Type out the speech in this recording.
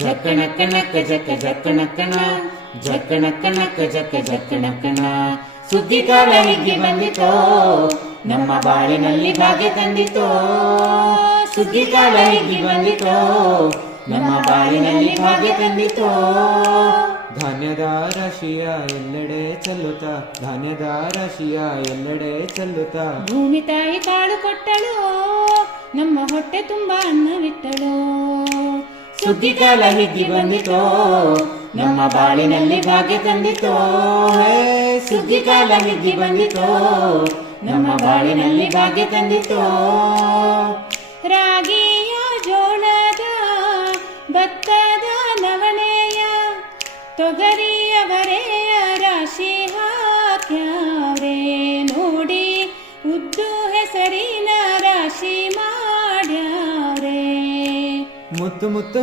ಜಕ್ಕಣಕ್ಕಣಕ್ಕ ಜಕ್ಕ ಜಕ್ಕಣಕ್ಕಣ ಜಕ್ಕಣಕ್ಕಣಕ್ಕ ಜಕ್ಕ ಜಕ್ಕಣಕ್ಕಣ. ಸುಗ್ಗಿ ಕಾಲ ಹಿಗ್ಗಿ ಬಂದಿತೋ, ನಮ್ಮ ಬಾಳಿನಲ್ಲಿ ಭಾಗ್ಯ ತಂದಿತೋ. ಸುಗ್ಗಿ ಕಾಲ ಹಿಗ್ಗಿ ಬಂದಿತೋ, ನಮ್ಮ ಬಾಳಿನಲ್ಲಿ ಭಾಗ್ಯ ತಂದಿತೋ. ಧಾನ್ಯದ ರಾಶಿಯ ಎಲ್ಲೆಡೆ ಚೆಲ್ಲುತ್ತಾ, ಧಾನ್ಯದ ರಾಶಿಯ ಎಲ್ಲೆಡೆ ಚೆಲ್ಲುತ್ತಾ. ಭೂಮಿ ತಾಯಿ ಕಾಳು ಕೊಟ್ಟಳು, ನಮ್ಮ ಹೊಟ್ಟೆ ತುಂಬಾ ಅನ್ನವಿಟ್ಟಳು. ಸುಗ್ಗಿ ಕಾಲ ಹಿಗ್ಗಿ ಬಂದಿತೋ, ನಮ್ಮ ಬಾಳಿನಲ್ಲಿ ಭಾಗ್ಯ ತಂದಿತೋ. ಸುಗ್ಗಿ ಕಾಲ ಹಿಗ್ಗಿ ಬಂದಿತೋ, ನಮ್ಮ ಬಾಳಿನಲ್ಲಿ ಭಾಗ್ಯ ತಂದಿತೋ. ರಾಗಿಯ ಜೋಳದ ಭತ್ತದ ನವಣೆಯ ತೊಗರಿಯವರೆಯ ರಾಶಿ ಹಾಕ್ಯಾವ್ರೆ ನೋಡಿ, ಉದ್ದು ಹೆಸರಿನ ರಾಶಿ ಮಾಡ್ಯಾವ್ರೆ. ಮುತ್ತು ಮುತ್ತು